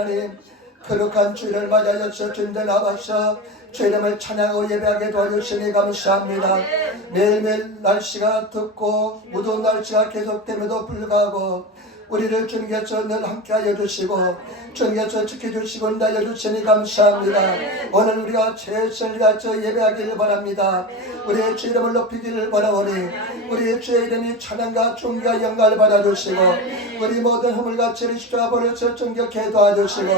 하나님, 거룩한 주일을 맞이하여 주님들 나와서 주 이름을 찬양하고 예배하게 도와주시니 감사합니다. 매일매일 날씨가 덥고 무더운 날씨가 계속됨에도 불구하고 우리를 주님께서 늘 함께하여 주시고 주님께서 지켜주시고 날려주시니 감사합니다. 오늘 우리가 최선을 다해서 예배하기를 바랍니다. 우리의 주 이름을 높이기를 바라오니 우리의 주의 이름이 찬양과 존귀와 영광을 받아주시고 우리 모든 허물과 죄를 십자가 버려서 정결케 도와주시고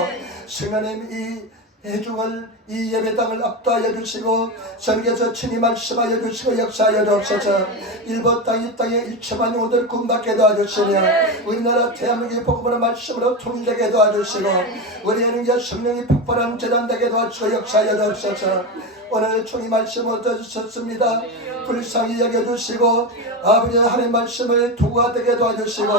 성령님 이 해중을 이 예배당을 압도하여 주시고 성께서 친히 말씀하여 주시고 역사하여 주옵소서. 일본 땅 이 땅에 일체만 영혼들 구원받게 도와주시며 우리나라 대한민국의 복음으로 말씀으로 통일되게 도와주시고 우리에는 이제 성령이 폭발하는 재단되게 도와주시고 역사하여 주옵소서. 오늘 총이 말씀 얻어주셨습니다. 불쌍히 여겨주시고 아버지 하나님의 말씀을 도구가 되게 도와주시고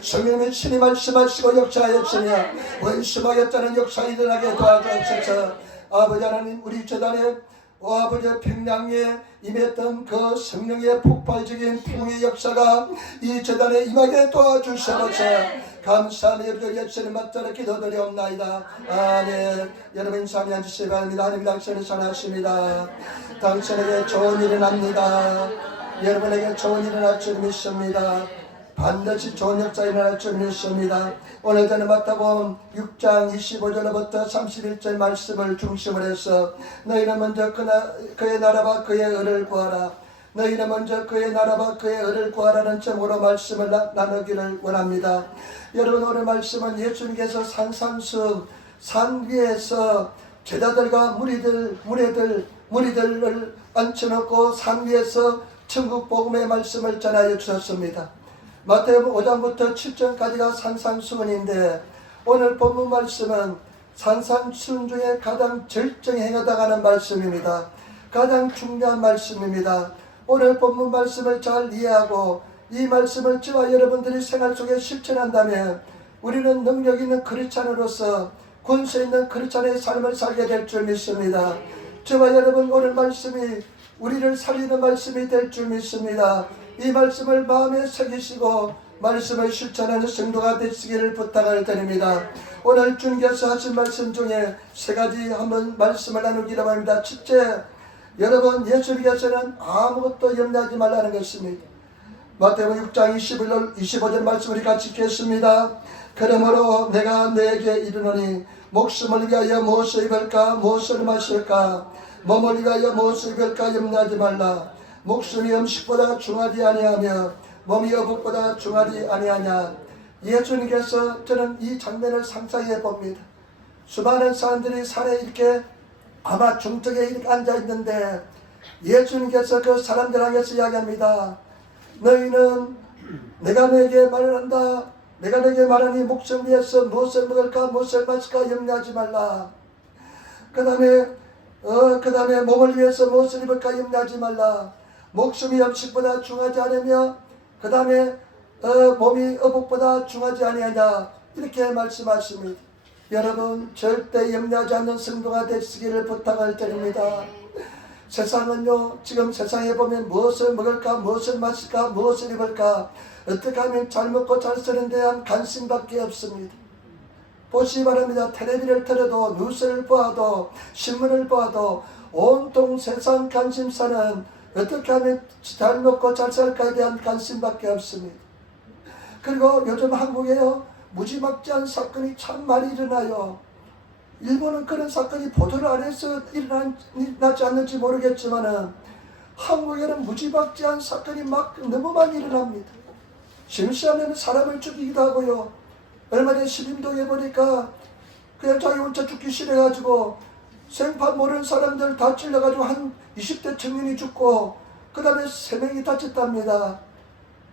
성령님이 친히 말씀하시고 역사하여 주시며 원수하겠다는 역사 일어나게 도와주옵소서. 아버지 하나님 우리 재단에 아버지 평양에 임했던 그 성령의 폭발적인 풍의 역사가 이 재단에 임하게 도와주셔서 감사하며 예수님 맞따라 기도드리옵나이다. 아멘. 여러분 인사하며 앉으시기 바랍니다. 하나님 당신을 전하십니다. 당신에게 좋은 일이 납니다. 여러분에게 좋은 일이 날 줄 믿습니다. 반드시 좋은 역사 일어날 줄 믿습니다. 오늘 저는 마태복음 6장 25절부터 31절 말씀을 중심으로 해서 너희는 먼저 그의 나라와 그의 의를 구하라. 너희는 먼저 그의 나라와 그의 의를 구하라는 제목으로 말씀을 나누기를 원합니다. 여러분 오늘 말씀은 예수님께서 산상수 산 위에서 제자들과 무리들을 앉혀놓고 산 위에서 천국 복음의 말씀을 전하여 주셨습니다. 마태복음 5장부터 7장까지가 산상수훈인데 오늘 본문 말씀은 산상수훈 중에 가장 절정에 행하다가는 말씀입니다. 가장 중요한 말씀입니다. 오늘 본문 말씀을 잘 이해하고 이 말씀을 저와 여러분들이 생활 속에 실천한다면 우리는 능력 있는 크리스찬으로서 권세 있는 크리스찬의 삶을 살게 될 줄 믿습니다. 저와 여러분 오늘 말씀이 우리를 살리는 말씀이 될 줄 믿습니다. 이 말씀을 마음에 새기시고 말씀을 실천하는 성도가 되시기를 부탁을 드립니다. 오늘 주님께서 하신 말씀 중에 세 가지 한번 말씀을 나누기로 합니다. 첫째, 여러분 예수님께서는 아무것도 염려하지 말라는 것입니다. 마태복음 6장 25절 말씀 우리 같이 읽겠습니다. 그러므로 내가 너에게 이르노니 목숨을 위하여 무엇을 입을까 무엇을 마실까 몸을 위하여 무엇을 입을까 염려하지 말라. 목숨이 음식보다 중하지 아니하며 몸이 어복보다 중하지 아니하냐. 예수님께서 저는 이 장면을 상상해 봅니다. 수많은 사람들이 산에 이렇게 아마 중턱에 이렇게 앉아 있는데 예수님께서 그 사람들 향해서 이야기합니다. 너희는 내가 너에게 말한다. 내가 너에게 말하니 목숨 위해서 무엇을 먹을까 무엇을 마실까 염려하지 말라. 그 다음에 몸을 위해서 무엇을 입을까 염려하지 말라. 목숨이 음식보다 중하지 않으며 그 다음에 몸이 어복보다 중하지 아니하냐. 이렇게 말씀하십니다. 여러분 절대 염려하지 않는 성도가 되시기를 부탁을 드립니다. 세상은요 지금 세상에 보면 무엇을 먹을까 무엇을 마실까 무엇을 입을까 어떻게 하면 잘 먹고 잘 쓰는 데 대한 관심밖에 없습니다. 보시기 바랍니다. 텔레비를 틀어도 뉴스를 보아도 신문을 보아도 온통 세상 관심사는 어떻게 하면 잘 먹고 잘 살까에 대한 관심밖에 없습니다. 그리고 요즘 한국에요 무지막지한 사건이 참 많이 일어나요. 일본은 그런 사건이 보도를 안 해서 일어나지 않는지 모르겠지만 한국에는 무지막지한 사건이 막 너무 많이 일어납니다. 심시하면 사람을 죽이기도 하고요. 얼마 전에 신림동에 보니까 그냥 자기 혼자 죽기 싫어가지고 생판 모르는 사람들 다 찔러가지고 한 20대 청년이 죽고 그 다음에 3명이 다쳤답니다.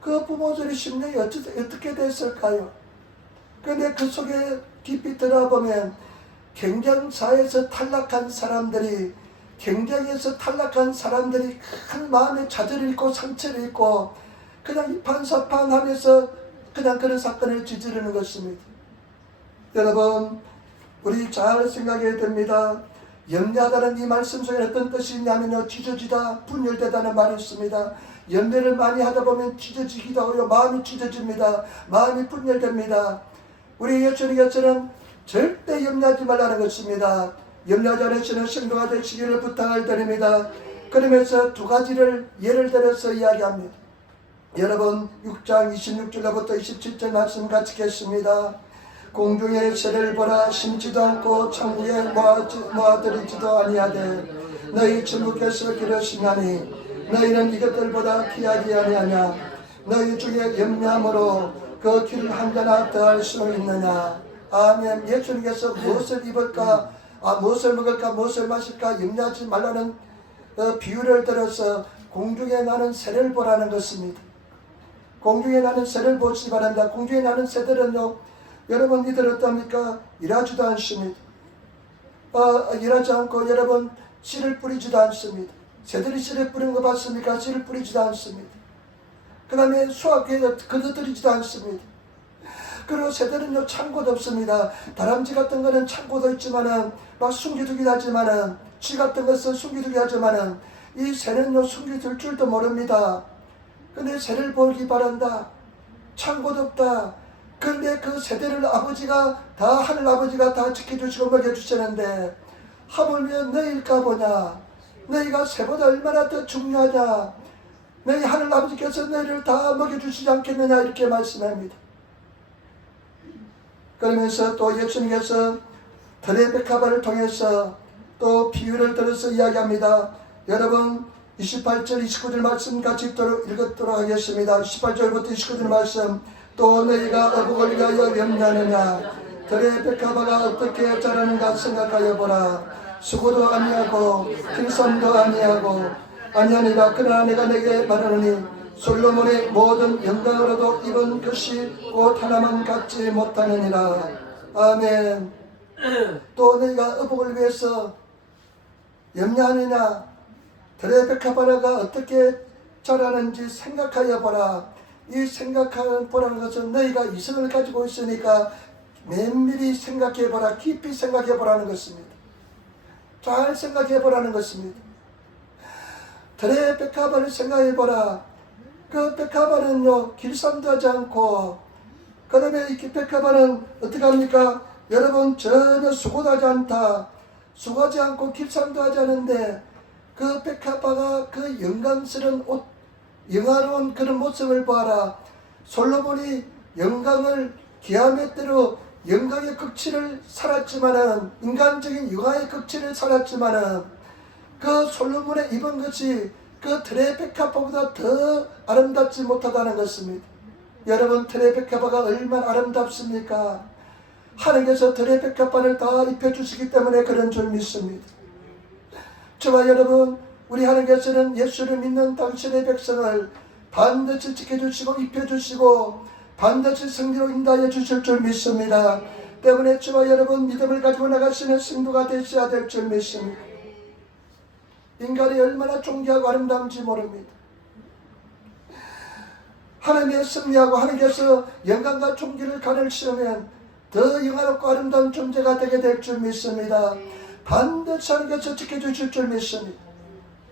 그 부모들의 심령이 어떻게 됐을까요? 그런데 그 속에 깊이 들어보면 경쟁사에서 탈락한 사람들이 큰 마음의 좌절을 입고 상처를 입고 그냥 이판사판하면서 그냥 그런 사건을 저지르는 것입니다. 여러분 우리 잘 생각해야 됩니다. 염려하다는 이 말씀 속에 어떤 뜻이 있냐면요 찢어지다 분열되다는 말이 있습니다. 염려를 많이 하다 보면 찢어지기도 하고요 마음이 찢어집니다. 마음이 분열됩니다. 우리 예수님께서는 절대 염려하지 말라는 것입니다. 염려하지 않으시는 성도가 되시기를 부탁을 드립니다. 그러면서 두 가지를 예를 들어서 이야기합니다. 여러분 6장 26절부터 27절 말씀 같이 읽겠습니다. 공중의 새를 보라. 심지도 않고 창고에 모아들이지도 아니하되 너희 주님께서 기르시나니 너희는 이것들보다 귀하지 아니하냐. 너희 중에 염려함으로 그 길 한자나 더할 수 있느냐. 아멘. 예수님께서 무엇을 입을까, 무엇을 먹을까, 무엇을 마실까 염려하지 말라는 비유를 들어서 공중에 나는 새를 보라는 것입니다. 공중에 나는 새를 보시기 바랍니다. 공중에 나는 새들은요, 여러분 이들 어떻습니까? 일하지도 않습니다. 일하지 않고 여러분 씨를 뿌리지도 않습니다. 새들이 씨를 뿌리는 거 봤습니까? 씨를 뿌리지도 않습니다. 그 다음에 수확에 거두들이지도 않습니다. 그리고 새들은요, 창고도 없습니다. 다람쥐 같은 거는 창고도 있지만은 막 숨기두기도 하지만은, 쥐 같은 것은 숨기두기 하지만은 이 새는요, 숨기둘 줄도 모릅니다. 근데 새를 보기 바란다. 창고도 없다. 그런데 그 새들을 아버지가 다, 하늘 아버지가 다 지켜주시고 먹여주시는데 하물며 너희일까 보냐. 너희가 새보다 얼마나 더 중요하냐. 너희 하늘 아버지께서 너희를 다 먹여주시지 않겠느냐, 이렇게 말씀합니다. 그러면서 또 예수님께서 들의 백합화를 통해서 또 비유를 들어서 이야기합니다. 여러분 28절 29절 말씀 같이 읽도록 하겠습니다. 18절부터 29절 말씀. 또 너희가 어복을 위하여 염려하느냐. 들의 백합화가 어떻게 자라는가 생각하여 보라. 수고도 아니하고 길쌈도 아니하니라. 그러나 내가 내게 말하노니 솔로몬의 모든 영광으로도 입은 것이 꽃 하나만 갖지 못하느니라. 아멘. 또 너희가 어복을 위해서 염려하느냐. 들의 백합화가 어떻게 자라는지 생각하여 보라. 이 생각하는 보라는 것은 너희가 이성을 가지고 있으니까 면밀히 생각해 보라. 깊이 생각해 보라는 것입니다. 잘 생각해 보라는 것입니다. 들의 백합화를 생각해 보라. 그 백합화는요, 길쌈도 하지 않고, 그 다음에 이 백합화는 어떻게 합니까? 여러분 전혀 수고도 하지 않다. 수고하지 않고 길쌈도 하지 않은데 그 백합화가 그 영광스러운 옷, 영화로운 그런 모습을 보아라. 솔로몬이 영광을 기함의 때로 영광의 극치를 살았지만은, 인간적인 영화의 극치를 살았지만은 그 솔로몬의 입은 것이 그 들의 백합화보다 더 아름답지 못하다는 것입니다. 여러분 들의 백합화가 얼마나 아름답습니까? 하나님께서 들의 백합화를 다 입혀주시기 때문에 그런 줄 믿습니다. 저와 여러분, 우리 하나님께서는 예수를 믿는 당신의 백성을 반드시 지켜주시고 입혀주시고 반드시 승리로 인도하여 주실 줄 믿습니다. 때문에 저와 여러분 믿음을 가지고 나가시는 성도가 되셔야 될 줄 믿습니다. 인간이 얼마나 존귀하고 아름다운지 모릅니다. 하나님의 승리하고 하나님께서 영광과 존귀를 가르치면 더 영화롭고 아름다운 존재가 되게 될 줄 믿습니다. 반드시 하나님께서 지켜주실 줄 믿습니다.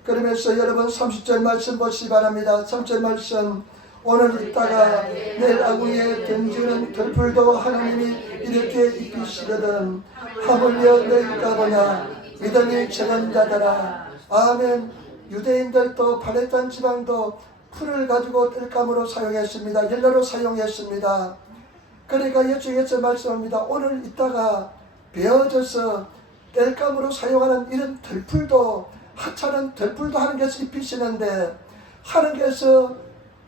그러면서 여러분 30절 말씀 보시기 바랍니다. 30절 말씀. 오늘 있다가 내일 아궁이에 던지는 들풀도 하나님이 이렇게 입히시거든 하물며 너희가 보냐. 믿음이 적은 자들아. 아멘. 유대인들도 팔레스타인 지방도 풀을 가지고 땔감으로 사용했습니다. 연료로 사용했습니다. 그러니까 예수께서 말씀합니다. 오늘 있다가 베어져서 땔감으로 사용하는 이런 들풀도, 하찮은 들풀도 하나님께서 입히시는데 하나님께서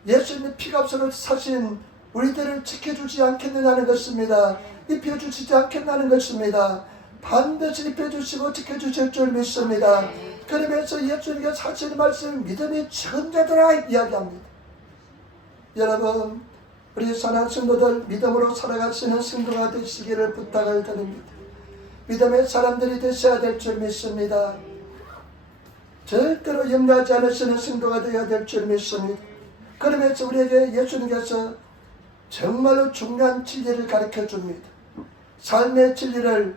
예수님의 피값으로 사신 우리들을 지켜주지 않겠느냐는 것입니다. 입혀주시지 않겠다는 것입니다. 반드시 입혀주시고 지켜주실 줄 믿습니다. 그러면서 예수님께서 하시는 말씀, 믿음이 적은 자들아 이야기합니다. 여러분, 우리 사랑하는 성도들, 믿음으로 살아가시는 성도가 되시기를 부탁을 드립니다. 믿음의 사람들이 되셔야 될 줄 믿습니다. 절대로 염려하지 않으시는 성도가 되어야 될 줄 믿습니다. 그러면서 우리에게 예수님께서 정말로 중요한 진리를 가르쳐 줍니다. 삶의 진리를,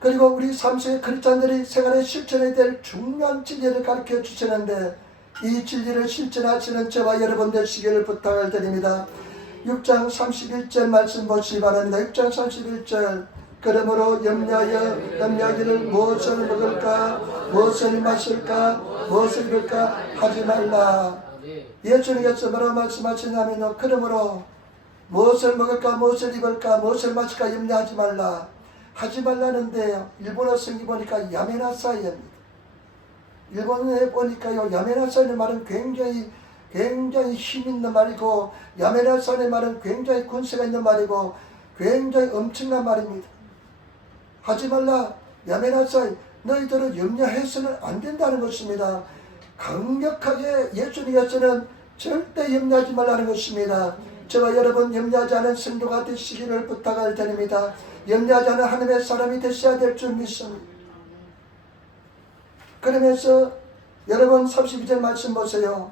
그리고 우리 삶 속의 크리스찬들이 생활에 실천해야 될 중요한 진리를 가르쳐 주시는데 이 진리를 실천하시는 저와 여러분 되시기를 부탁을 드립니다. 6장 31절 말씀 보시기 바랍니다. 6장 31절 그러므로 염려하기를 무엇을 먹을까, 무엇을 마실까, 무엇을 입을까 하지 말라. 예수님께서 뭐라고 말씀하시냐면요, 그러므로 무엇을 먹을까, 무엇을 입을까, 무엇을 마실까 염려하지 말라. 하지 말라는데요, 일본어 성기 보니까 야메나사이입니다. 일본에 보니까요, 야메나사이의 말은 굉장히 힘 있는 말이고, 야메나사이의 말은 굉장히 군세가 있는 말이고, 굉장히 엄청난 말입니다. 하지 말라. 야메나사이, 너희들은 염려해서는 안 된다는 것입니다. 강력하게 예수님께서는 절대 염려하지 말라는 것입니다. 저와 여러분 염려하지 않은 성도가 되시기를 부탁을 드립니다. 염려하지 않은 하나님의 사람이 되셔야 될 줄 믿습니다. 그러면서 여러분 32절 말씀 보세요.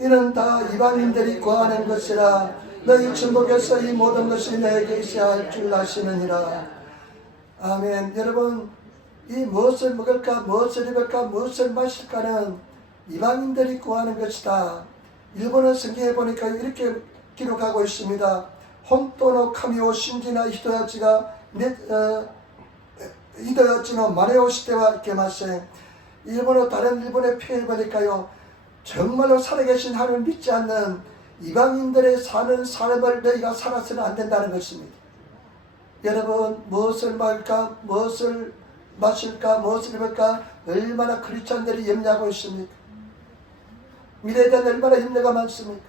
이는 다 이방인들이 구하는 것이라 너희 천국에서 이 모든 것이 너에게 있어야 할 줄 아시느니라. 아멘. 여러분, 이 무엇을 먹을까, 무엇을 입을까, 무엇을 마실까는 이방인들이 구하는 것이다. 일본어 성경에 보니까 이렇게 기록하고 있습니다. 혼토노 카미오 신지나 히도야치노 마네오 시대와 이케마세. 일본어 다른 일본의 표현을 보니까요, 정말로 살아계신 하나님을 믿지 않는 이방인들의 사는 삶을 너희가 살아서는 안 된다는 것입니다. 여러분, 무엇을 먹을까, 무엇을 마실까, 무엇을 입을까 얼마나 크리스찬들이 염려하고 있습니까? 미래에 대한 얼마나 염려가 많습니까?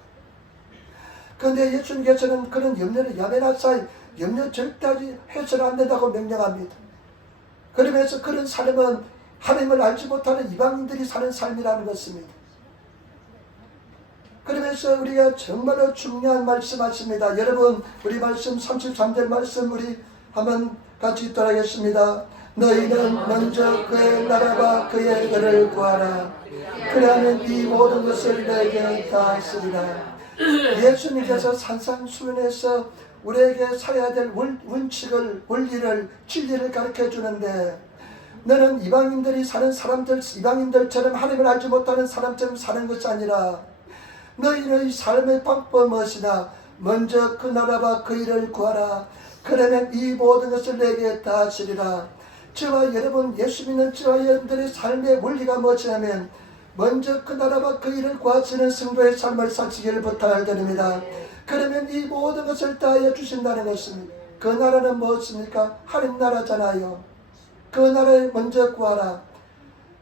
그런데 예수님께서는 그런 염려를 야메나사이, 염려 절대 해서는 안 된다고 명령합니다. 그러면서 그런 삶은 하나님을 알지 못하는 이방인들이 사는 삶이라는 것입니다. 그러면서 우리가 정말로 중요한 말씀하십니다. 여러분, 우리 말씀 33절 말씀 우리 한번 같이 읽도록 하겠습니다. 너희는 먼저 그의 나라와 그의 의를 구하라. 그러면 이 모든 것을 너에게 다 쓰리라. 예수님께서 산상수훈에서 우리에게 살아야 될 원칙을, 원리를, 진리를 가르쳐 주는데, 너는 이방인들이 사는 사람들, 이방인들처럼 하나님을 알지 못하는 사람처럼 사는 것이 아니라 너희의 삶의 방법은 무엇이나 먼저 그 나라와 그 일을 구하라. 그러면 이 모든 것을 내게 다 하시리라. 저와 여러분, 예수 믿는 저와 여러분들의 삶의 원리가 무엇이냐면 먼저 그 나라와 그 일을 구하시는 성도의 삶을 사시기를 부탁을 드립니다. 그러면 이 모든 것을 다 해주신다는 것입니다. 그 나라는 무엇입니까? 하나님 나라잖아요. 그 나라를 먼저 구하라.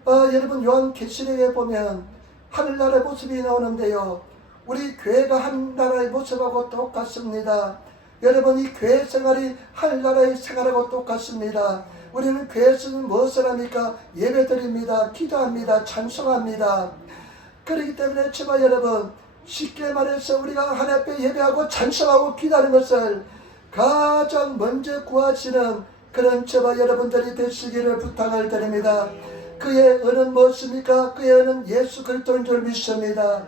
여러분, 요한계시록에 보면 하늘나라의 모습이 나오는데요, 우리 교회가 하늘나라의 모습하고 똑같습니다. 여러분, 이 교회 생활이 하늘나라의 생활하고 똑같습니다. 우리는 교회에서는 무엇을 합니까? 예배드립니다. 기도합니다. 찬송합니다. 그렇기 때문에 저와 여러분, 쉽게 말해서 우리가 하나님 앞에 예배하고 찬송하고 기도하는 것을 가장 먼저 구하시는 그런 저와 여러분들이 되시기를 부탁을 드립니다. 그의 은은 무엇입니까? 그의 은은 예수 그리스도인 줄 믿습니다.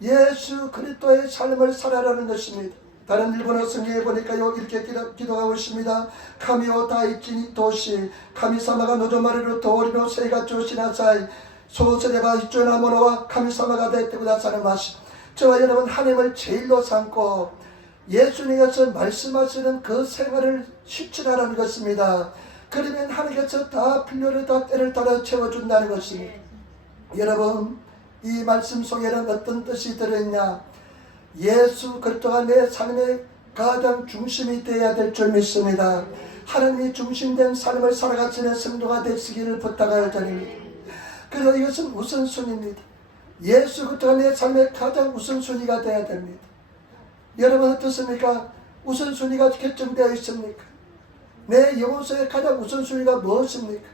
예수 그리스도의 삶을 살아라는 것입니다. 다른 일본어 성경에 보니까 이렇게 기도하고 있습니다. 카미오 다이치니 도시 카미사마가 노조마리로 도리노 세가 조시나사이 소세레바 히조나모노와 카미사마가 데테구다사는 마시. 저와 여러분, 하나님을 제일로 삼고 예수님께서 말씀하시는 그 생활을 실천하라는 것입니다. 그러면 하나님께서 다 필요를 다 때를 따라 채워준다는 것입니다. 여러분, 이 말씀 속에는 어떤 뜻이 들어있냐? 예수 그리스도가 내 삶의 가장 중심이 되어야 될 줄 믿습니다. 하나님이 중심된 삶을 살아가시는 성도가 되시기를 부탁을 드립니다. 그리고 이것은 우선순위입니다. 예수 그리스도가 내 삶의 가장 우선순위가 되어야 됩니다. 여러분 어떻습니까? 우선순위가 결정되어 있습니까? 내 영혼 속의 가장 우선순위가 무엇입니까?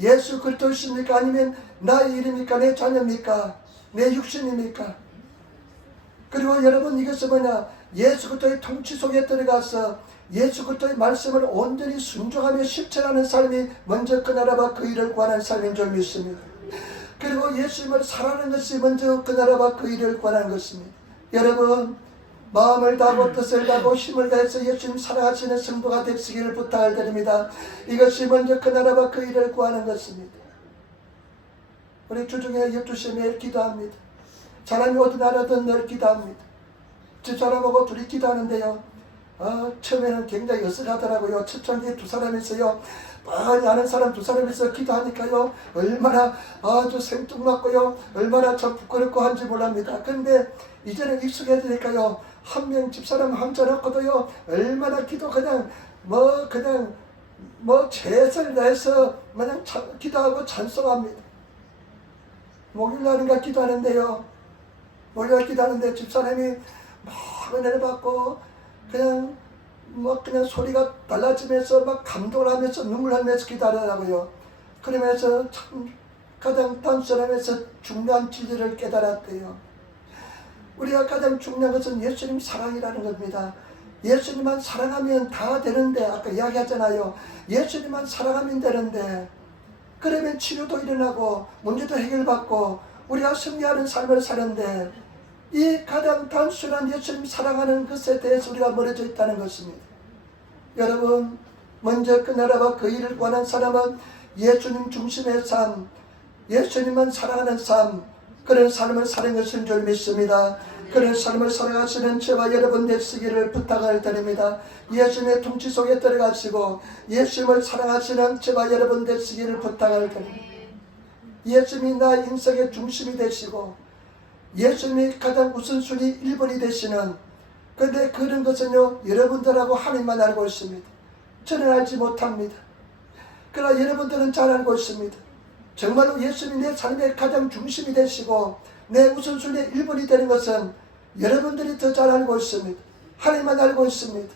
예수 그리스도십니까? 아니면 나의 일입니까? 내 자녀입니까? 내 육신입니까? 그리고 여러분, 이것은 뭐냐? 예수 그리스도의 통치 속에 들어가서 예수 그리스도의 말씀을 온전히 순종하며 실천하는 삶이 먼저 그 나라와 그 일을 구하는 삶인 줄 믿습니다. 그리고 예수님을 사랑하는 것이 먼저 그 나라와 그 일을 구하는 것입니다. 여러분, 마음을 다하고 뜻을 다하고 힘을 다해서 예수님 사랑하시는 성도가 되시기를 부탁을 드립니다. 이것이 먼저 그 나라와 그 일을 구하는 것입니다. 우리 주중에 12시에 매일 기도합니다. 사람이 어디 나라든 늘 기도합니다. 집사람하고 둘이 기도하는데요, 처음에는 굉장히 어색하더라고요. 초창기에 두 사람이서요, 많이 아는 사람 두 사람이서 기도하니까요, 얼마나 아주 생뚱맞고요, 얼마나 참 부끄럽고 한지 몰랍니다. 그런데 이제는 익숙해지니까요, 한 명 집사람 한자 놓고도요, 얼마나 기도 그냥 최선을 다해서 그냥 기도하고 찬송합니다. 목요일날인가 기도하는데요, 목요일 기도하는데 집사람이 막 은혜를 받고 그냥 소리가 달라지면서 막 감동을 하면서 눈물 흘리면서 기도하더라고요. 그러면서 참 가장 단순하면서 중요한 진리를 깨달았대요. 우리가 가장 중요한 것은 예수님 사랑이라는 겁니다. 예수님만 사랑하면 다 되는데, 아까 이야기하잖아요. 예수님만 사랑하면 되는데, 그러면 치료도 일어나고 문제도 해결받고 우리가 승리하는 삶을 사는데, 이 가장 단순한 예수님 사랑하는 것에 대해서 우리가 멀어져 있다는 것입니다. 여러분, 먼저 그 나라와 그 일을 구하는 사람은 예수님 중심의 삶, 예수님만 사랑하는 삶, 그런 삶을 사는 것인 줄 믿습니다. 그런 삶을 살아가시는 저와 여러분 되시기를 부탁을 드립니다. 예수님의 통치 속에 들어가시고 예수님을 사랑하시는 저와 여러분 되시기를 부탁을 드립니다. 예수님이 나의 인생의 중심이 되시고 예수님이 가장 우선순위 1번이 되시는, 그런데 그런 것은요, 여러분들하고 하나님만 알고 있습니다. 저는 알지 못합니다. 그러나 여러분들은 잘 알고 있습니다. 정말로 예수님이 내 삶의 가장 중심이 되시고 내 우선순위 1번이 되는 것은 여러분들이 더 잘 알고 있습니다. 하나님만 알고 있습니다.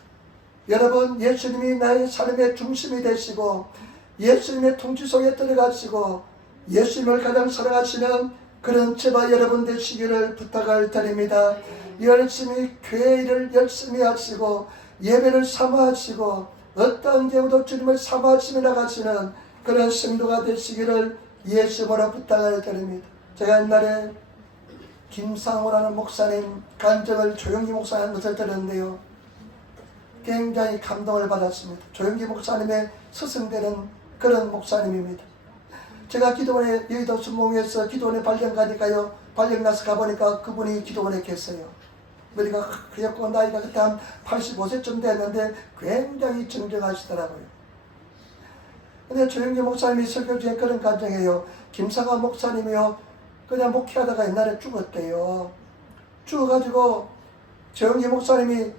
여러분, 예수님이 나의 삶의 중심이 되시고 예수님의 통치 속에 들어가시고 예수님을 가장 사랑하시는 그런 저와 여러분 되시기를 부탁을 드립니다. 열심히 교회 일을 열심히 하시고 예배를 사모하시고 어떠한 경우도 주님을 사모하시며 나가시는 그런 성도가 되시기를 예수님으로 부탁을 드립니다. 제가 옛날에 김상호라는 목사님 간증을 조용기 목사님 하는 것을 들었는데요, 굉장히 감동을 받았습니다. 조용기 목사님의 스승되는 그런 목사님입니다. 제가 기도원에 여의도 순봉에서 기도원에 발령 가니까요, 발령 나서 가보니까 그분이 기도원에 계세요. 머리가 크였고 나이가 그때 한 85세쯤 됐는데 굉장히 정정하시더라고요. 근데 조영기 목사님이 설교 중에 그런 간증이에요. 김상화 목사님이요, 그냥 목회하다가 옛날에 죽었대요. 죽어가지고 조영기 목사님이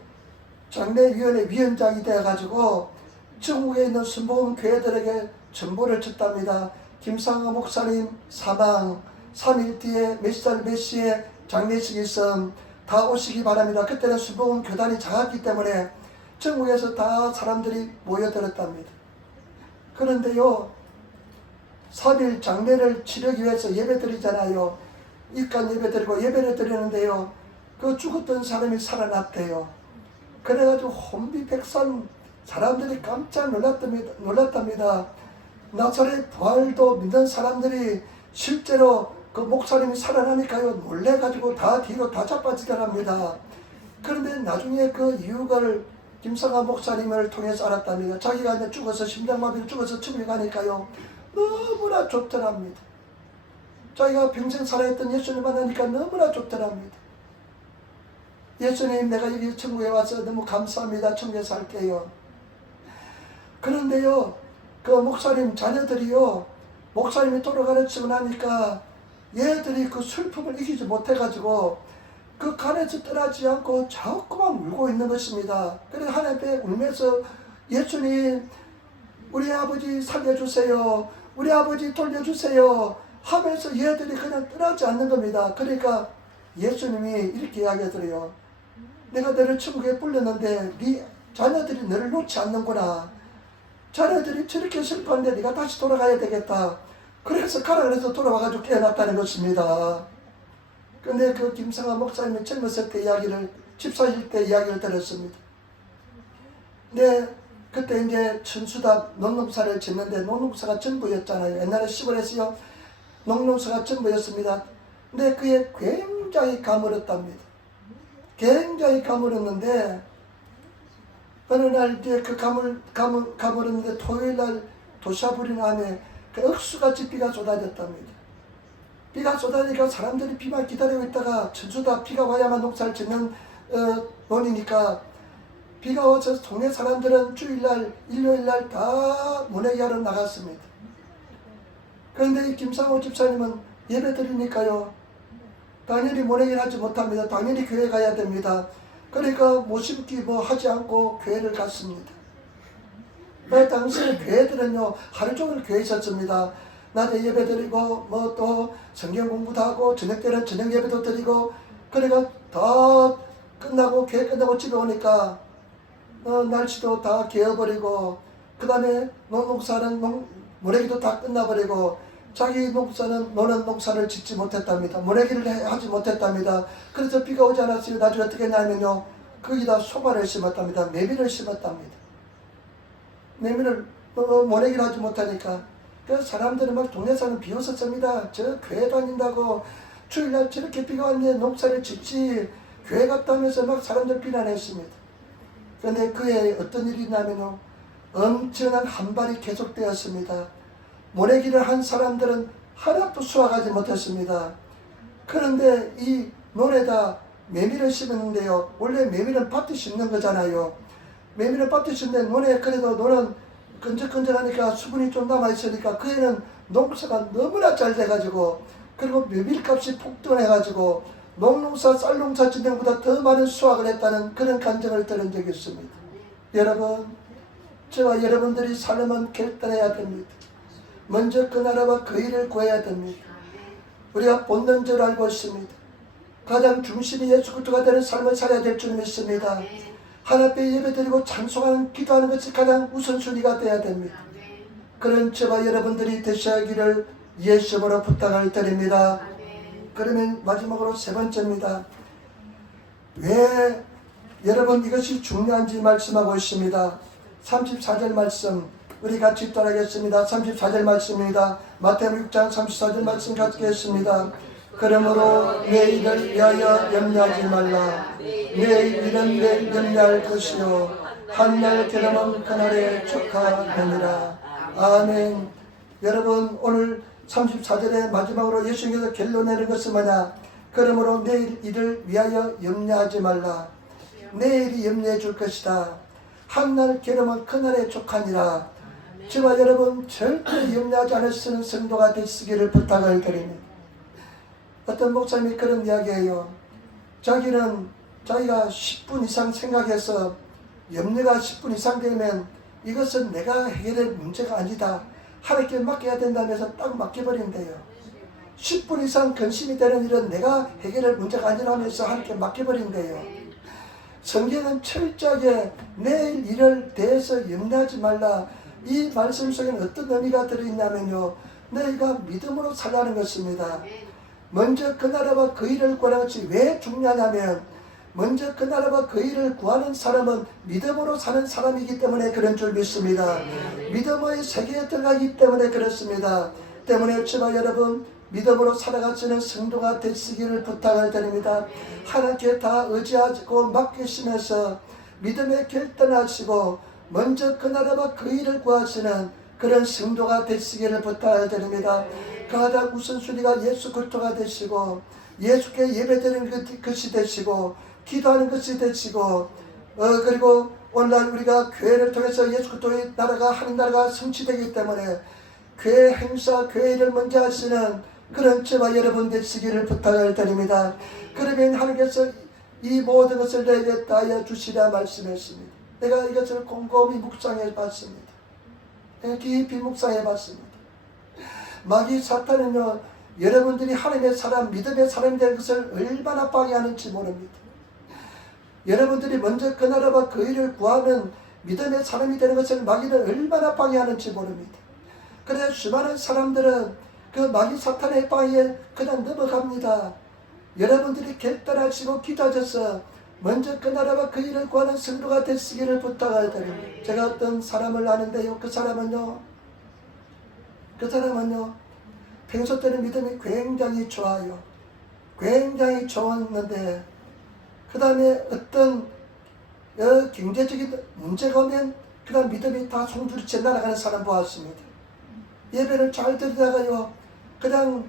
장례위원회 위원장이 되어가지고 전국에 있는 순복음 교회들에게 전보를 줬답니다. 김상화 목사님 사망 3일 뒤에 몇 살 몇 시에 장례식이 있음 다 오시기 바랍니다. 그때는 순복음 교단이 작았기 때문에 전국에서 다 사람들이 모여들었답니다. 그런데요, 3일 장례를 치르기 위해서 예배 드리잖아요. 입간 예배 드리고 예배를 드리는데요, 그 죽었던 사람이 살아났대요. 그래가지고 혼비백산 사람들이 깜짝 놀랐답니다. 나사렛 부활도 믿는 사람들이 실제로 그 목사님이 살아나니까요, 놀래가지고 다 뒤로 다 자빠지더랍니다. 그런데 나중에 그 이유를 김상화 목사님을 통해서 알았답니다. 자기가 이제 죽어서 심장마비로 죽어서 천국에 가니까요, 너무나 좋더랍니다. 자기가 평생 살아있던 예수님 만나니까 너무나 좋더랍니다. 예수님, 내가 여기 천국에 와서 너무 감사합니다. 천국에 살게요. 그런데요, 그 목사님 자녀들이요, 목사님이 돌아가시고 나니까 얘들이 그 슬픔을 이기지 못해가지고 그 간에서 떠나지 않고 자꾸만 울고 있는 것입니다. 그래서 하나님 앞에 울면서 예수님, 우리 아버지 살려주세요, 우리 아버지 돌려주세요 하면서 얘들이 그냥 떠나지 않는 겁니다. 그러니까 예수님이 이렇게 이야기하더래요. 내가 너를 천국에 불렀는데 네 자녀들이 너를 놓지 않는구나. 자녀들이 저렇게 슬퍼하는데 네가 다시 돌아가야 되겠다. 그래서 가라 그래서 돌아와가지고 깨어났다는 것입니다. 근데 그 김상화 목사님이 젊었을 때 이야기를, 집사실 때 이야기를 들었습니다. 네, 그때 이제 천수다 농농사를 짓는데 농농사가 전부였잖아요. 옛날에 시골에서요, 농농사가 전부였습니다. 근데 그게 굉장히 가물었답니다. 굉장히 가물었는데 어느 날 이제 그 가물었는데 토요일날 도시아부리 안에 그 억수같이 비가 쏟아졌답니다. 비가 쏟아지니까 사람들이 비만 기다리고 있다가 천수다 비가 와야만 농사를 짓는 논이니까 비가 와서 동네 사람들은 주일날, 일요일날 다 모내기하러 나갔습니다. 그런데 이 김상호 집사님은 예배 드리니까요, 당연히 모내기를 하지 못합니다. 당연히 교회 가야 됩니다. 그러니까 모심기 뭐 하지 않고 교회를 갔습니다. 당시에 교회들은요, 하루 종일 교회에 있었습니다. 낮에 예배 드리고 뭐 또 성경 공부도 하고 저녁 때는 저녁 예배도 드리고, 그러니까 다 끝나고 교회 끝나고 집에 오니까 날씨도 다 개어버리고, 그 다음에 농사는 모내기도 다 끝나버리고, 자기 농사는 노는 농사를 짓지 못했답니다. 모내기를 하지 못했답니다. 그래서 비가 오지 않았어요. 나중에 어떻게 했냐면요, 거기다 소바를 심었답니다. 메밀을 심었답니다. 메밀을 모내기를 하지 못하니까 그 사람들은 막 동네 사람 비웃었습니다. 저 교회 다닌다고 주일날 저렇게 비가 왔는데 농사를 짓지, 교회 갔다면서 막 사람들 비난했습니다. 그런데 그에 어떤 일이 있냐면요, 엄청난 한발이 계속되었습니다. 모내기를 한 사람들은 하나도 수확하지 못했습니다. 그런데 이 논에다 메밀을 심었는데요, 원래 메밀은 밭에 심는 거잖아요. 메밀은 밭에 심는데 논에, 그래도 논은 끈적끈적하니까 수분이 좀 남아있으니까 그 애는 농사가 너무나 잘 돼가지고, 그리고 메밀값이 폭등해가지고 농농사 쌀농사 짓는 것보다 더 많은 수확을 했다는 그런 간증을 들은 적이 있습니다. 여러분, 저와 여러분들이 삶은 결단해야 됩니다. 먼저 그 나라와 그 일을 구해야 됩니다. 우리가 본능적으로 알고 있습니다. 가장 중심이 예수 그리스도가 되는 삶을 살아야 될 줄 믿습니다. 하나님께 예배드리고 찬송하는, 기도하는 것이 가장 우선순위가 되어야 됩니다. 그런 저와 여러분들이 되셔야기를 예수님으로 부탁을 드립니다. 그러면 마지막으로 세 번째입니다. 왜 여러분 이것이 중요한지 말씀하고 있습니다. 34절 말씀 우리 같이 따라하겠습니다. 34절 말씀입니다. 마태복음 6장 34절 말씀 같이 하겠습니다. 그러므로 내일을 위하여 염려하지 말라. 내일은 내일 염려할 것이요 한날 괴로움은 그날에 족하느니라. 아멘. 여러분, 오늘 34절의 마지막으로 예수님께서 결론 내는 것은 뭐냐? 그러므로 내일 일을 위하여 염려하지 말라. 내일이 염려해 줄 것이다. 한날 괴로움은 그날에 족하니라. 저와 여러분 절대 염려하지 않을 수 있는 성도가 되시기를 부탁을 드립니다. 어떤 목사님이 그런 이야기해요. 자기가 10분 이상 생각해서 염려가 10분 이상 되면 이것은 내가 해결할 문제가 아니다, 하나님께 맡겨야 된다면서 딱 맡겨버린대요. 10분 이상 근심이 되는 일은 내가 해결할 문제가 아니라면서 하나님께 맡겨버린대요. 성경은 철저하게 내일 일을 대해서 염려하지 말라. 이 말씀 속에는 어떤 의미가 들어있냐면요, 너희가 믿음으로 살라는 것입니다. 먼저 그 나라와 그 일을 구하는 것이 왜 중요하냐면, 먼저 그 나라와 그 일을 구하는 사람은 믿음으로 사는 사람이기 때문에 그런 줄 믿습니다. 믿음의 세계에 들어가기 때문에 그렇습니다. 때문에 저와 여러분 믿음으로 살아가시는 성도가 되시기를 부탁을 드립니다. 하나님께 다 의지하고 맡기시면서 믿음에 결단하시고 먼저 그 나라와 그 일을 구하시는 그런 성도가 되시기를 부탁을 드립니다. 가장 우선순위가 예수 그리스도가 되시고, 예수께 예배드리는 것이 되시고, 기도하는 것이 되시고, 그리고 오늘날 우리가 교회를 통해서 예수 그리스도의 나라가, 하나님 나라가 성취되기 때문에 교회 행사, 교회 일을 먼저 하시는 그런 저와 여러분 되시기를 부탁을 드립니다. 그러면 하나님께서 이 모든 것을 내게 다하여 주시라 말씀했습니다. 내가 이것을 곰곰이 묵상해 봤습니다. 깊이 묵상해 봤습니다. 마귀 사탄은요, 여러분들이 하나님의 사람, 믿음의 사람이 되는 것을 얼마나 방해하는지 모릅니다. 여러분들이 먼저 그 나라와 그 일을 구하는 믿음의 사람이 되는 것을 마귀는 얼마나 방해하는지 모릅니다. 그래서 수많은 사람들은 그 마귀 사탄의 방해에 그냥 넘어갑니다. 여러분들이 결단하시고 기도하셔서 먼저 그 나라와 그 일을 구하는 성도가 되시기를 부탁을 드립니다. 제가 어떤 사람을 아는데요, 그 사람은요 평소 때는 믿음이 굉장히 좋아요. 굉장히 좋았는데 그 다음에 어떤 경제적인 문제가 오면 그 다음 믿음이 다 송두리째 날아가는 사람 보았습니다. 예배를 잘 드리다가요, 그냥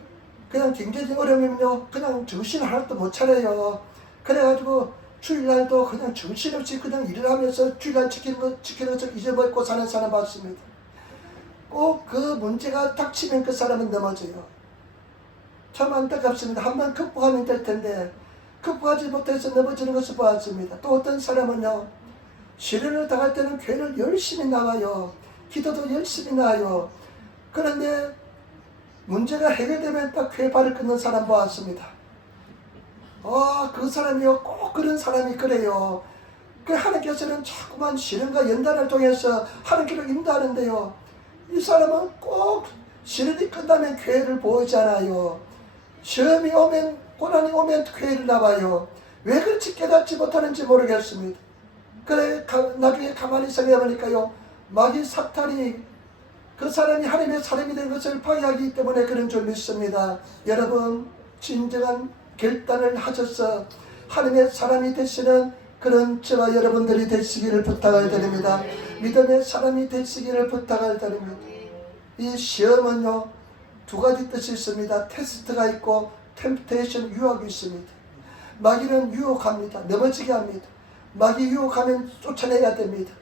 경제적 어려움이면요, 그냥 정신 하나도 못 차려요. 그래가지고 주일날도 그냥 정신없이 그냥 일을 하면서 주일날 지키는 것을 잊어버리고 사는 사람 봤습니다. 꼭 그 문제가 닥치면 그 사람은 넘어져요. 참 안타깝습니다. 한번 극복하면 될 텐데 극복하지 못해서 넘어지는 것을 보았습니다. 또 어떤 사람은요, 시련을 당할 때는 교회를 열심히 나와요. 기도도 열심히 나와요. 그런데 문제가 해결되면 딱 교회 발을 끊는 사람 보았습니다. 그 사람이요, 꼭 그런 사람이 그래요. 하나님께서는 자꾸만 시련과 연단을 통해서 하나님께로 인도하는데요, 이 사람은 꼭 시련이 끝나면 교회를 보이잖아요. 시험이 오면, 고난이 오면 교회를 나와요. 왜 그렇지 깨닫지 못하는지 모르겠습니다. 그래 나중에 가만히 생각해보니까요, 마귀 사탄이 그 사람이 하나님의 사람이 된 것을 방해하기 때문에 그런 줄 믿습니다. 여러분, 진정한 결단을 하셔서 하나님의 사람이 되시는 그런 저와 여러분들이 되시기를 부탁을 드립니다. 믿음의 사람이 되시기를 부탁을 드립니다. 이 시험은요, 두 가지 뜻이 있습니다. 테스트가 있고 템프테이션, 유혹이 있습니다. 마귀는 유혹합니다. 넘어지게 합니다. 마귀 유혹하면 쫓아내야 됩니다.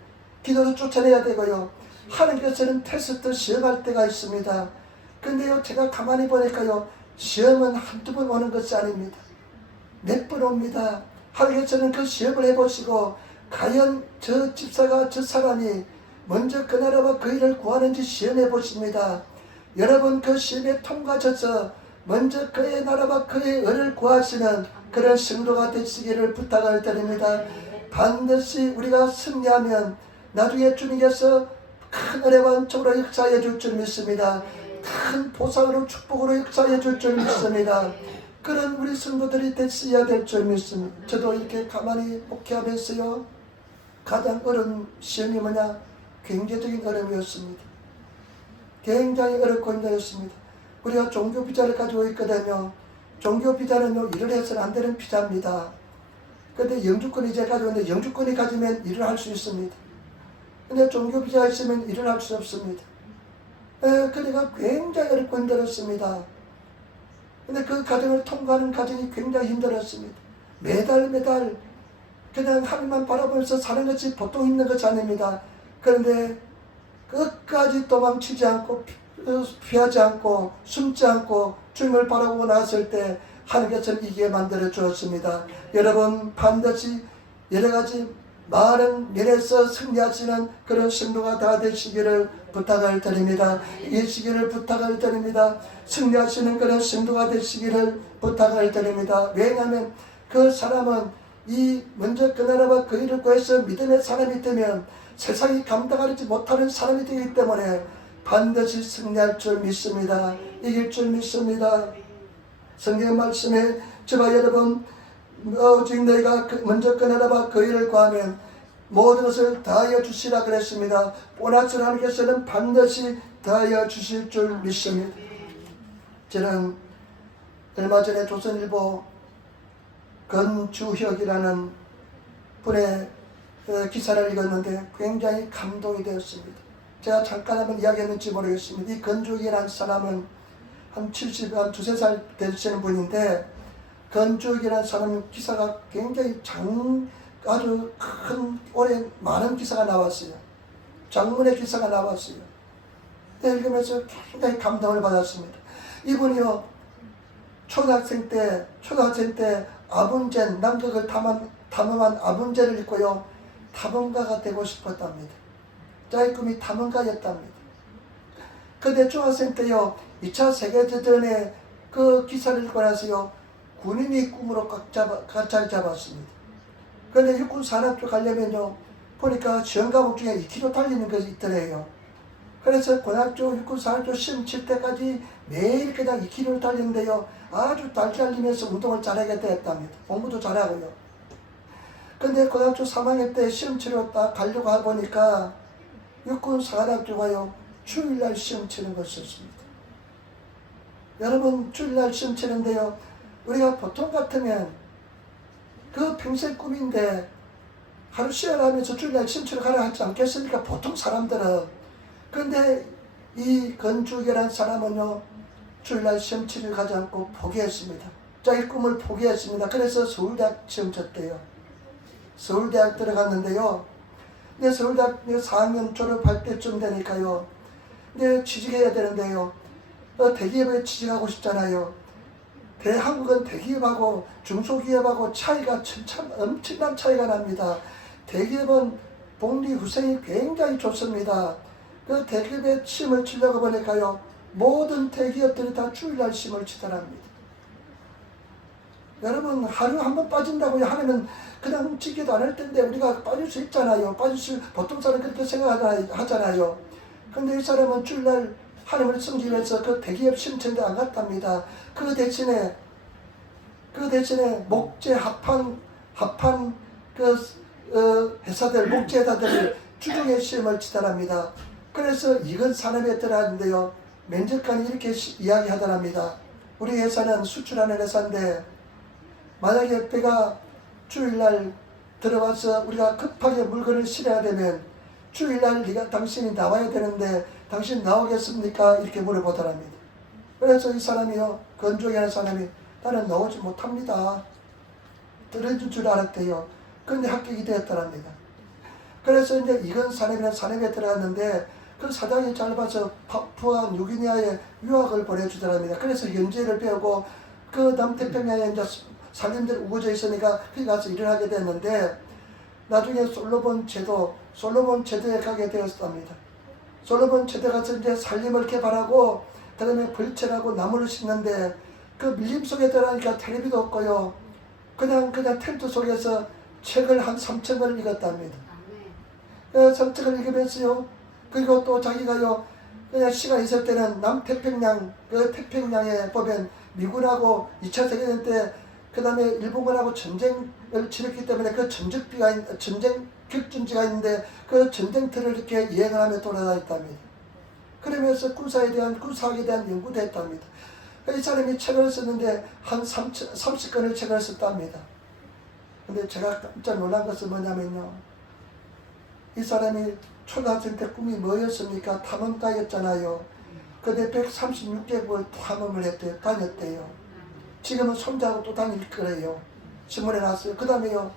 기도로 쫓아내야 되고요. 하나님께서는 테스트 시험할 때가 있습니다. 근데요, 제가 가만히 보니까요, 시험은 한두 번 오는 것이 아닙니다. 몇 번 옵니다. 하나님께서는 그 시험을 해보시고 과연 저 집사가, 저 사람이 먼저 그 나라와 그 일을 구하는지 시험해 보십니다. 여러분, 그 시험에 통과하셔서 먼저 그의 나라와 그의 의를 구하시는 그런 성도가 되시기를 부탁을 드립니다. 반드시 우리가 승리하면 나중에 주님께서 큰 은혜와 은총으로 역사해 줄 줄 믿습니다. 큰 보상으로 축복으로 역사해 줄 줄 믿습니다. 그런 우리 성도들이 되셔야 될 줄 믿습니다. 저도 이렇게 가만히 목회하면서요, 가장 어려운 시험이 뭐냐? 경제적인 어려움이었습니다. 굉장히 어렵고 힘들었습니다. 우리가 종교 비자를 가지고 있거든요. 종교 비자는요, 일을 해서는 안 되는 비자입니다. 근데 영주권이 이제 가지고 있는데, 영주권이 가지면 일을 할 수 있습니다. 근데 종교 비자가 있으면 일을 할 수 없습니다. 그러니까 굉장히 어렵고 힘들었습니다. 근데 그 과정을 통과하는 과정이 굉장히 힘들었습니다. 매달 그냥 하늘만 바라보면서 사는 것이 보통 힘든 것이 아닙니다. 그런데 끝까지 도망치지 않고 피하지 않고 숨지 않고 주님을 바라보고 나왔을 때 하나님께서는 이기게 만들어 주었습니다. 여러분, 반드시 여러가지 많은 면에서 승리하시는 그런 성도가 다 되시기를 부탁을 드립니다. 이기시기를 부탁을 드립니다. 승리하시는 그런 성도가 되시기를 부탁을 드립니다. 왜냐하면 그 사람은 이 먼저 그 나라와 그 일을 구해서 믿음의 사람이 되면 세상이 감당하지 못하는 사람이 되기 때문에 반드시 승리할 줄 믿습니다. 이길 줄 믿습니다. 성경 말씀에 저와 여러분, 오직 너희가 먼저 그 나라와 그 일을 구하면 모든 것을 다하여 주시라 그랬습니다. 보너스를 하나님께서는 반드시 다하여 주실 줄 믿습니다. 저는 얼마 전에 조선일보 건주혁이라는 분의 기사를 읽었는데 굉장히 감동이 되었습니다. 제가 잠깐 한번 이야기했는지 모르겠습니다. 이 건주혁이라는 사람은 한 70, 한 두세 살 되시는 분인데, 건주혁이라는 사람은 기사가 굉장히 아주 큰, 오래 많은 기사가 나왔어요. 장문의 기사가 나왔어요. 읽으면서 굉장히 감동을 받았습니다. 이분이요, 초등학생 때 아문젠, 남극을 탐험한 아문젠을 읽고요, 탐험가가 되고 싶었답니다. 자기 꿈이 탐험가였답니다. 근데 중학생 때요, 2차 세계대전에 그 기사를 읽고 나서요, 군인이 꿈으로 자리 잡았습니다. 그런데 육군 산악조 가려면요, 보니까 시험 과목 중에 2km 달리는 것이 있더래요. 그래서 고등학교 육군 산악조 시험 칠 때까지 매일 그냥 2km를 달리는데요, 아주 달리면서 운동을 잘하게 되었답니다. 공부도 잘하고요. 근데 고등학교 3학년 때 시험 치러 딱 가려고 하보니까 육군 산악조가요, 주일날 시험 치는 것이었습니다. 여러분, 주일날 시험 치는데요, 우리가 보통 같으면 그 평생 꿈인데 하루 시험하면서 주일날 시험 치러 가라 하지 않겠습니까? 보통 사람들은. 그런데 이 건주혁이라는 사람은요, 주일날 시험 치러 가지 않고 포기했습니다. 자기 꿈을 포기했습니다. 그래서 서울대학 시험 쳤대요. 서울대학 들어갔는데요. 근데 서울대학 4학년 졸업할 때쯤 되니까요. 근데 취직해야 되는데요. 대기업에 취직하고 싶잖아요. 한국은 대기업하고 중소기업하고 차이가 참 엄청난 차이가 납니다. 대기업은 복리 후생이 굉장히 좋습니다. 그 대기업에 시험을 치려고 보니까요. 모든 대기업들이 다 주일날 시험을 치더랍니다. 여러분 하루 한 번 빠진다고 하면 그냥 찍기도 안 할 텐데 우리가 빠질 수 있잖아요. 보통 사람은 그렇게 생각하잖아요. 근데 이 사람은 주일날 하나님을 섬기기 위해서 그 대기업 시험치는데 안 갔답니다. 그 대신에 목재 합판 회사들 목재사들 주중에 시험을 치더랍니다. 그래서 이건 산업에 들어갔는데요. 면접관이 이렇게 이야기하더랍니다. 우리 회사는 수출하는 회사인데 만약에 배가 주일날 들어와서 우리가 급하게 물건을 실어야 되면 주일날 당신이 나와야 되는데 당신 나오겠습니까? 이렇게 물어보더랍니다. 그래서 이 사람이요. 건조기 하는 사람이 나는 나오지 못합니다. 들어줄 줄 알았대요. 그런데 합격이 되었더랍니다. 그래서 이제 이건 산업이라는 산업에 들어갔는데 그 사장이 잘 봐서 파푸아 뉴기니아에 유학을 보내주더랍니다. 그래서 현지를 배우고 그 남태평양에 이제 살림들 우거져 있으니까 거기 가서 일을 하게 됐는데 나중에 솔로몬 제도에 가게 되었답니다. 솔로몬 제도에 가서 이제 살림을 개발하고 그 다음에 벌채라고 나무를 심는데 그 밀림 속에 들어가니까 텔레비도 없고요. 그냥 텐트 속에서 책을 한 3층을 읽었답니다. 3층을 읽으면서요. 그리고 또 자기가요. 그냥 시간 있을 때는 남태평양, 그 태평양에 보면 미군하고 2차 세계대전 때 그 다음에 일본군하고 전쟁을 치렀기 때문에 그 전쟁 격전지가 있는데 그 전쟁터를 이렇게 여행하며 돌아다녔답니다. 그러면서 군사학에 대한 연구도 했답니다. 이 사람이 책을 썼는데 한 30권의 책을 썼답니다. 근데 제가 깜짝 놀란 것은 뭐냐면요. 이 사람이 초등학생 때 꿈이 뭐였습니까? 탐험가였잖아요. 근데 136개국을 탐험을 다녔대요. 지금은 손자하고 또 다닐 거예요. 신문에 나왔어요. 그 다음에요.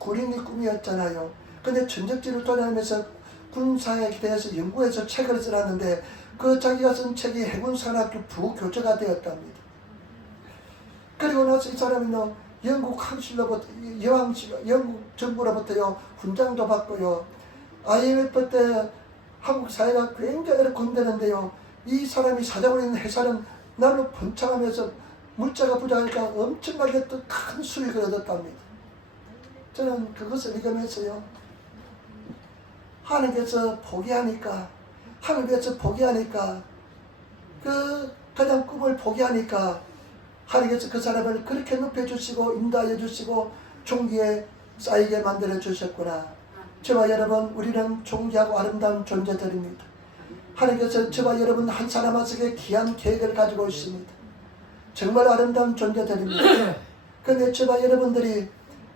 군인이 꿈이었잖아요. 근데 전적지를 돌아다니면서 군사에 대해서 연구해서 책을 써놨는데 그 자기가 쓴 책이 해군산학교 부교재가 되었답니다. 그리고 나서 이 사람은요. 영국 정부로부터요. 훈장도 받고요. IMF 때 한국 사회가 굉장히 어렵고 힘드는데요. 이 사람이 사장으로 있는 회사는 날로 번창하면서 물자가 부족하니까 엄청나게 또 큰 수익을 얻었답니다. 저는 그것을 읽으면서요. 하나님께서 포기하니까 그냥 꿈을 포기하니까 하나님께서 그 사람을 그렇게 높여주시고 인도하여 주시고 종기에 쌓이게 만들어 주셨구나. 저와 여러분 우리는 존귀하고 아름다운 존재들입니다. 하나님께서 저와 여러분 한 사람 한 사람에게 귀한 계획을 가지고 있습니다. 정말 아름다운 존재들입니다. 그런데 저와 여러분들이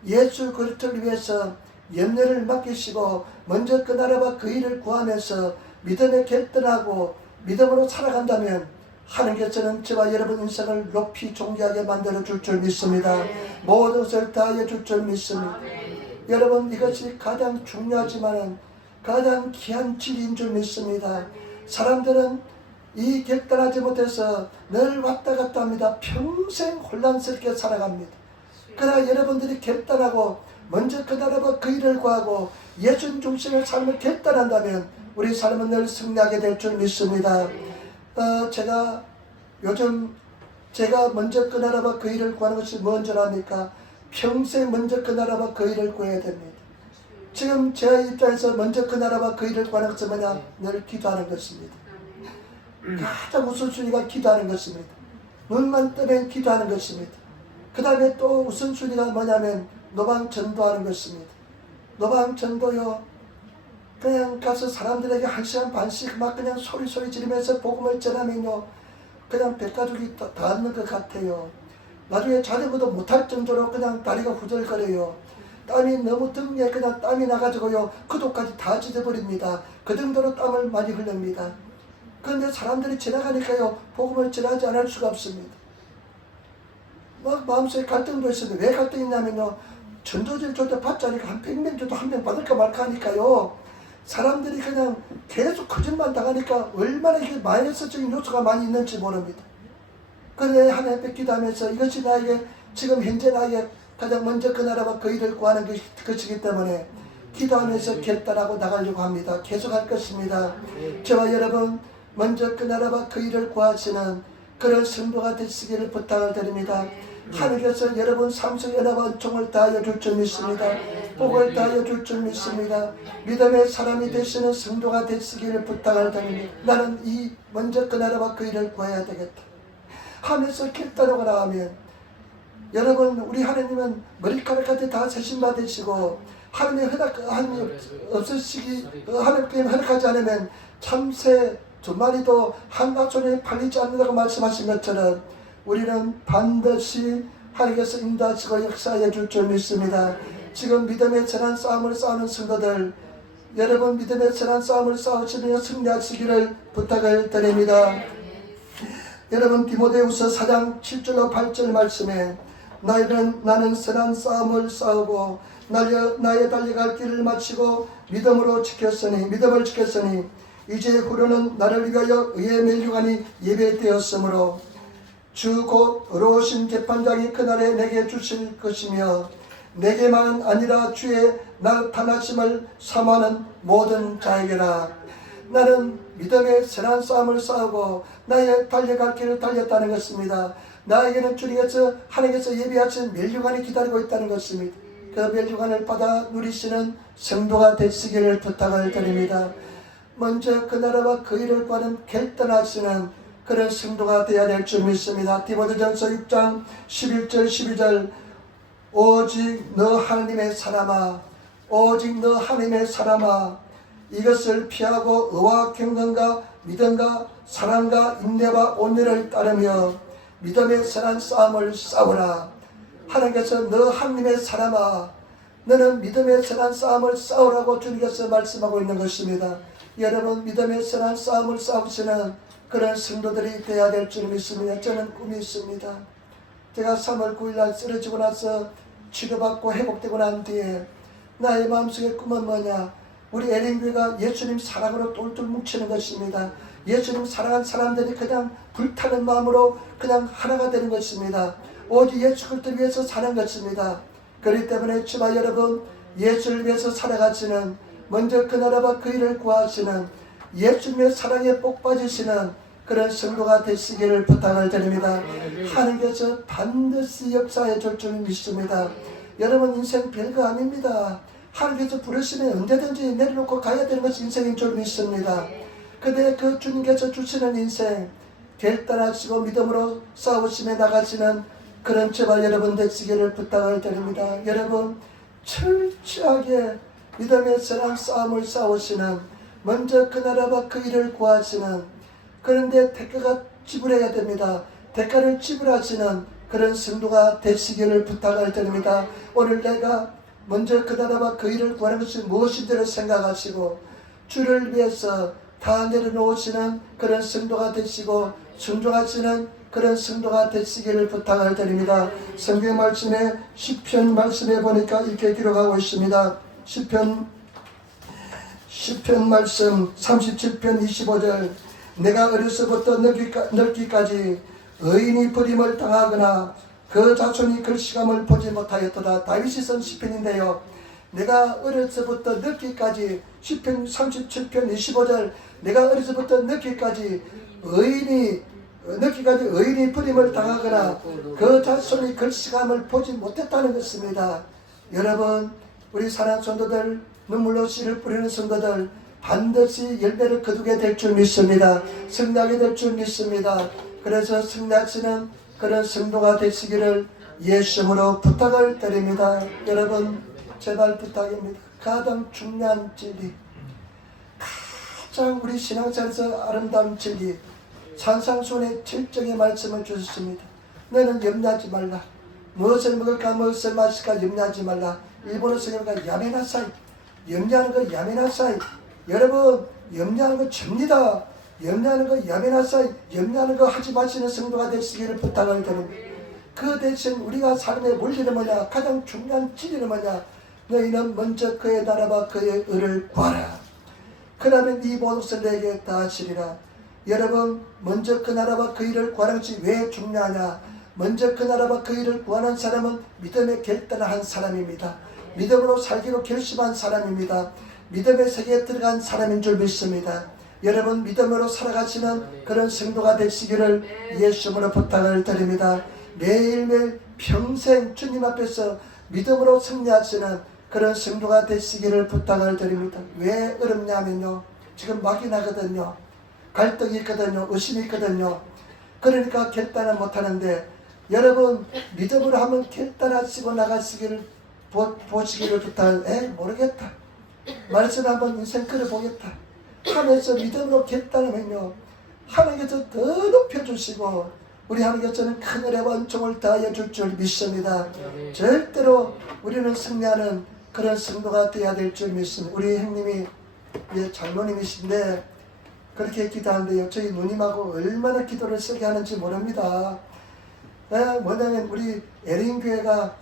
예수 그리스도를 위해서 염려를 맡기시고 먼저 그 나라와 그 일을 구하면서 믿음에 결단하고 믿음으로 살아간다면 하나님께서는 저와 여러분 인생을 높이 존귀하게 만들어 줄 줄 믿습니다. 모든 것을 다하여 줄 줄 믿습니다. 여러분 이것이 가장 중요하지만 가장 귀한 진리인 줄 믿습니다. 사람들은 이 결단하지 못해서 늘 왔다 갔다 합니다. 평생 혼란스럽게 살아갑니다. 그러나 여러분들이 결단하고 먼저 그 나라와 그 일을 구하고 예수 중심의 삶을 결단한다면 우리 삶은 늘 승리하게 될 줄 믿습니다. 제가 먼저 그 나라와 그 일을 구하는 것이 뭔지 압니까? 평생 먼저 그 나라와 그 일을 구해야 됩니다. 지금 제 입장에서 먼저 그 나라와 그 일을 구하는 것은 뭐냐? 늘 기도하는 것입니다. 가장 우선순위가 기도하는 것입니다. 눈만 뜨면 기도하는 것입니다. 그 다음에 또 우선순위가 뭐냐면 노방전도하는 것입니다. 노방전도요. 그냥 가서 사람들에게 1시간 반씩 막 그냥 소리 지르면서 복음을 전하면요. 그냥 백가죽이 닿는 것 같아요. 나중에 자전거도 못할 정도로 그냥 다리가 후들거려요. 땀이 너무 등에 그냥 땀이 나가지고요. 구두까지 다 찢어버립니다. 그 정도로 땀을 많이 흘립니다. 그런데 사람들이 지나가니까요. 복음을 전하지 않을 수가 없습니다. 막 마음속에 갈등도 있습니다. 왜 갈등이 있냐면요. 전도질 줘도 받자니까 한 100명 줘도 한 명 받을까 말까 하니까요. 사람들이 그냥 계속 거짓말 당하니까 얼마나 이게 마이너스적인 요소가 많이 있는지 모릅니다. 그래 하나님 기도하면서 이것이 나에게 지금 현재 나에게 가장 먼저 그 나라와 그 일을 구하는 것이기 때문에 기도하면서 결단하고 나가려고 합니다. 계속할 것입니다. 저와 여러분 먼저 그 나라와 그 일을 구하시는 그런 성도가 되시기를 부탁을 드립니다. 하나님께서 여러분 삶 속에 연합한 총을 다하여 줄 줄 믿습니다. 복을 다하여 줄 줄 믿습니다. 믿음의 사람이 되시는 성도가 되시기를 부탁을 드립니다. 나는 이 먼저 그 나라와 그 일을 구해야 되겠다 하면서 결단하고 나가면 여러분 우리 하나님은 머리카락까지 다 세심받으시고 하나님의 하나님 없으시기 하나님께 허락하지 않으면 참새 두 마리도 한가촌에 팔리지 않는다고 말씀하신 것처럼 우리는 반드시 하나님께서 인도하시고 역사해 줄 줄 믿습니다. 지금 믿음의 선한 싸움을 싸우는 성도들 여러분 믿음의 선한 싸움을 싸우시며 승리하시기를 부탁을 드립니다. 여러분 디모데후서 4장 7절로 8절 말씀에 나는 선한 싸움을 싸우고 나의 달려갈 길을 마치고 믿음을 지켰으니 이제 후로는 나를 위하여 의의 면류관이 예배되었으므로 주 곧 의로우신 재판장이 그날에 내게 주실 것이며 내게만 아니라 주의 나타나심을 사모하는 모든 자에게라. 나는 믿음의 선한 싸움을 싸우고 나의 달려갈 길을 달렸다는 것입니다. 나에게는 주님께서 하나님께서 예비하신 면류관이 기다리고 있다는 것입니다. 그 면류관을 받아 누리시는 성도가 되시기를 부탁을 드립니다. 먼저 그 나라와 그 일을 구하는 결단하시는 그런 성도가 되어야 될 줄 믿습니다. 디모데전서 6장 11절 12절 오직 너 하나님의 사람아 오직 너 하나님의 사람아 이것을 피하고 의와 경건과 믿음과 사랑과 인내와 온유를 따르며 믿음의 선한 싸움을 싸우라. 하나님께서 너 하나님의 사람아 너는 믿음의 선한 싸움을 싸우라고 주님께서 말씀하고 있는 것입니다. 여러분 믿음의 선한 싸움을 싸우시는 그런 성도들이 되어야 될 줄 믿습니다. 저는 꿈이 있습니다. 제가 3월 9일날 쓰러지고 나서 치료받고 회복되고 난 뒤에 나의 마음속의 꿈은 뭐냐? 우리 에린교회가 예수님 사랑으로 똘똘 뭉치는 것입니다. 예수님 사랑한 사람들이 그냥 불타는 마음으로 그냥 하나가 되는 것입니다. 오직 예수 그리스도를 위해서 사는 것입니다. 그렇기 때문에 주와 여러분 예수를 위해서 살아가시는 먼저 그 나라와 그 일을 구하시는 예수님의 사랑에 복 빠지시는 그런 성도가 되시기를 부탁을 드립니다. 하나님께서 반드시 역사해 줄 줄 믿습니다. 여러분 인생 별거 아닙니다. 하나님께서 부르시면 언제든지 내려놓고 가야 되는 것이 인생인 줄 믿습니다. 그때 그 주님께서 주시는 인생 결단하시고 믿음으로 싸우시며 나가시는 그런 제발 여러분 되시기를 부탁을 드립니다. 여러분 철저하게 믿음의 선한 싸움을 싸우시는 먼저 그 나라와 그 일을 구하시는 그런데 대가가 지불해야 됩니다. 대가를 지불하시는 그런 성도가 되시기를 부탁을 드립니다. 오늘 내가 먼저 그 나라와 그 일을 구하는 것이 무엇인지를 생각하시고 주를 위해서 다 내려놓으시는 그런 성도가 되시고 순종하시는 그런 성도가 되시기를 부탁을 드립니다. 성경 말씀에 시편 말씀에 보니까 이렇게 기록하고 있습니다. 시편 말씀 37편 25절 내가 어려서부터 늙기까지 의인이 버림을 당하거나 그 자손이 글씨감을 보지 못하였도다. 다윗이 쓴 시편인데요. 내가 어려서부터 늙기까지 시편 37편 25절 내가 어려서부터 늙기까지 의인이 버림을 당하거나 그 자손이 글씨감을 보지 못했다는 것입니다. 여러분 우리 사랑하는 성도들 눈물로 씨를 뿌리는 성도들 반드시 열매를 거두게 될 줄 믿습니다. 승리하게 될 줄 믿습니다. 그래서 승리하시는 그런 성도가 되시기를 예수님으로 부탁을 드립니다. 여러분 제발 부탁입니다. 가장 중요한 진리 가장 우리 신앙생활에서 아름다운 진리 산상수훈의 7정의 말씀을 주셨습니다. 너는 염려하지 말라. 무엇을 먹을까 무엇을 마실까 염려하지 말라. 일본어 성경과 야메나사이 염려하는 거 야메나사이 여러분 염려하는 거 접니다. 염려하는 거 야메나사이 염려하는 거 하지 마시는 성도가 되시기를 부탁을 드립니다. 그 대신 우리가 삶의 원리는 뭐냐? 가장 중요한 진리는 뭐냐? 너희는 먼저 그의 나라와 그의 의를 구하라. 그러면 이 모든 것을 내게 다 하시리라. 여러분, 먼저 그 나라와 그 일을 구하는 것이 왜 중요하냐? 먼저 그 나라와 그 일을 구하는 사람은 믿음의 결단을 한 사람입니다. 믿음으로 살기로 결심한 사람입니다. 믿음의 세계에 들어간 사람인 줄 믿습니다. 여러분, 믿음으로 살아가시는 그런 성도가 되시기를 예수님으로 부탁을 드립니다. 매일매일 평생 주님 앞에서 믿음으로 승리하시는 그런 성도가 되시기를 부탁을 드립니다. 왜 어렵냐면요, 지금 막이 나거든요. 갈등이 있거든요. 의심이 있거든요. 그러니까 결단을 못하는데, 여러분 믿음으로 한번 결단하시고 나가시기를 보시기를 부탁을 모르겠다. 말씀 한번 인생 끌어보겠다 하면서 믿음으로 결단하면요, 하나님께서 더 높여주시고 우리 하나님께서는 큰 은혜와 은총을 다하여 줄 줄 믿습니다. 절대로 우리는 승리하는 그런 성도가 되어야 될 줄 믿습니다. 우리 형님이 장로님이신데 그렇게 기도하는데요, 저희 누님하고 얼마나 기도를 세게 하는지 모릅니다. 뭐냐면 우리 에린교회가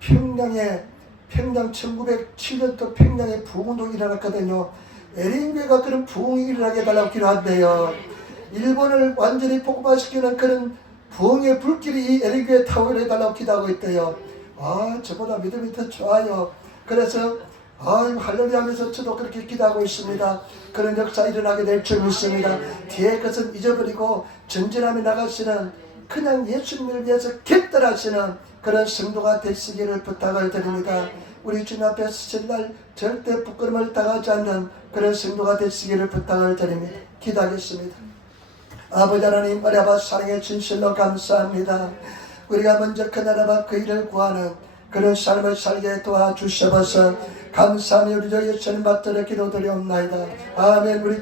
평양 1907년도 평양에 부흥운동이 일어났거든요. 에린교회가 그런 부흥이 일어나게 해달라고 기도한대요. 일본을 완전히 복음화시키는 그런 부흥의 불길이 이 에린교회에 타오게 해달라고 기도하고 있대요. 저보다 믿음이 더 좋아요. 그래서 할렐루야 하면서 저도 그렇게 기도하고 있습니다. 그런 역사 일어나게 될 줄 믿습니다. 뒤에 것은 잊어버리고 전진하며 나가시는, 그냥 예수님을 위해서 결단하시는 그런 성도가 되시기를 부탁을 드립니다. 우리 주님 앞에 서실 날 절대 부끄러움을 당하지 않는 그런 성도가 되시기를 부탁을 드립니다. 기도하겠습니다. 아버지 하나님, 은혜 아빠 사랑의 진실로 감사합니다. 우리가 먼저 그 나라와 그 일을 구하는 그런 삶을 살게 도와주셔서 감사하며 우리 주 예수님 받들어 기도드리옵나이다. 아멘. 우리